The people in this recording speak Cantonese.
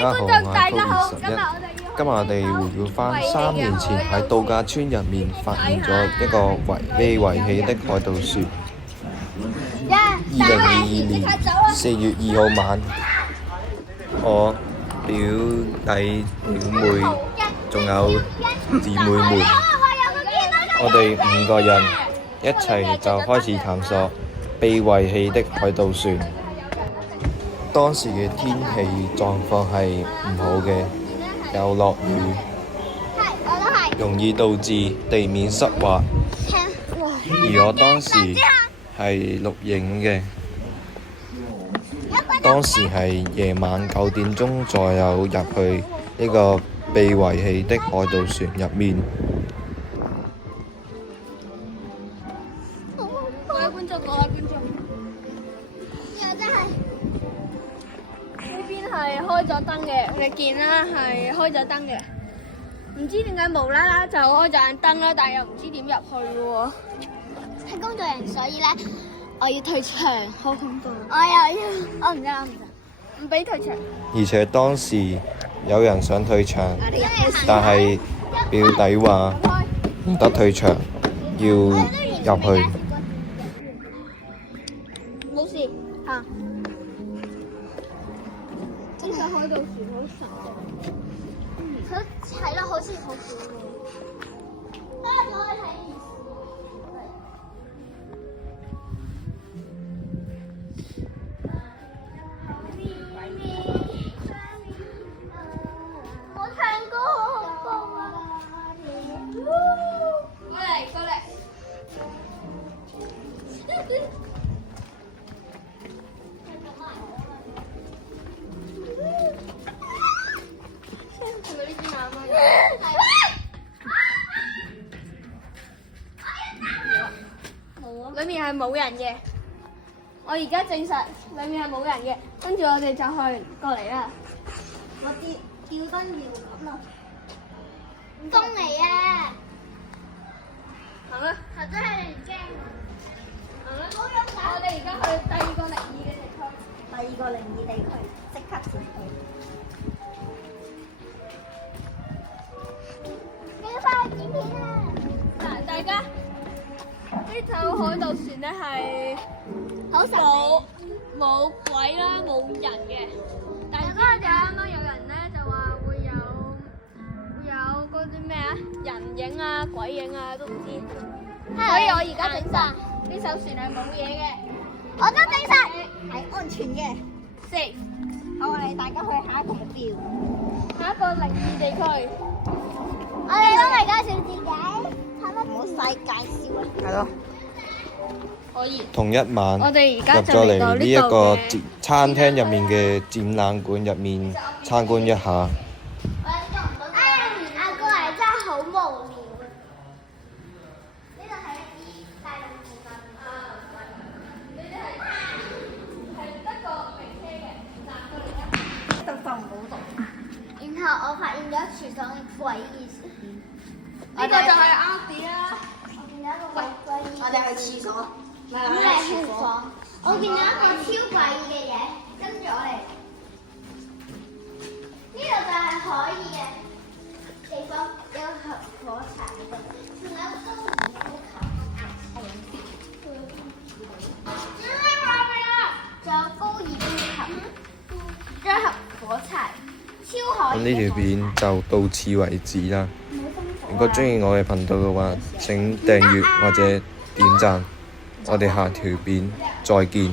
家好，我係 Kobe11。今日我哋回顧返3年前喺度假村入面發現咗一個被遺棄的海盜船。2022年4月2號晚，我表弟表妹仲有姊妹們，我哋5個人一齊就開始探索被遺棄的海盜船。當時嘅天氣狀況係唔好嘅，有落雨，容易導致地面濕滑。而我當時係錄影嘅，當時係夜晚9點鐘左右入去呢個被遺棄的海盜船入面。各位觀眾，呢邊係開咗燈嘅，你見啦，係開咗燈嘅。唔知點解無啦啦就開咗盞燈啦，但係又唔知點入去喎。係工作人員，所以咧我要退場，好恐怖。我唔得，唔俾退場。而且當時有人想退場，但係表弟話唔得退場，要入去。冇事嚇。呢個海盜船好神，佢係咯，好似好少喎。我唱歌好恐怖啊！過嚟。裏面係冇人嘅，我而家證實裏面係冇人嘅，跟住我哋就去過嚟啦。我吊燈要咁咯，風嚟啊！行啦，真係唔驚。行啦，我哋而家去第二個靈異嘅地區。第二個靈異地區，即刻前去。你快去剪片啊！嗱，大家。呢艘海盜船咧係冇鬼啦，冇人嘅。但係嗰陣啱啱有人咧就話會有嗰啲咩啊人影啊鬼影啊都唔知。所以我而家證實呢艘船係冇嘢嘅。我都證實係安全嘅。4，好，我哋大家去下一個目標，下一個靈異地區。我哋都嚟介紹自己。唔好細介紹啊！係咯，可以。同一晚，我哋而家入咗嚟呢一個餐廳入面嘅展覽館入面參觀一下。阿哥係真係好無聊啊！呢度係一啲大眾部分你哋係得個名車嘅，嗱過嚟啦。讀就唔好讀。然後我發現咗廚房嘅詭異事。呢個就係阿弟啦。喂，我哋去廁所。咁你係廚房。我見到一個超詭異嘅嘢，跟住我嚟。呢度就係可以嘅地方，有盒火柴喺度，仲有高爾夫球。仲有高爾夫球，仲有盒火柴，超可以。咁呢條片就到此為止啦。如果鍾意我嘅頻道嘅話，請訂閱或者點讚。我哋下條片再見。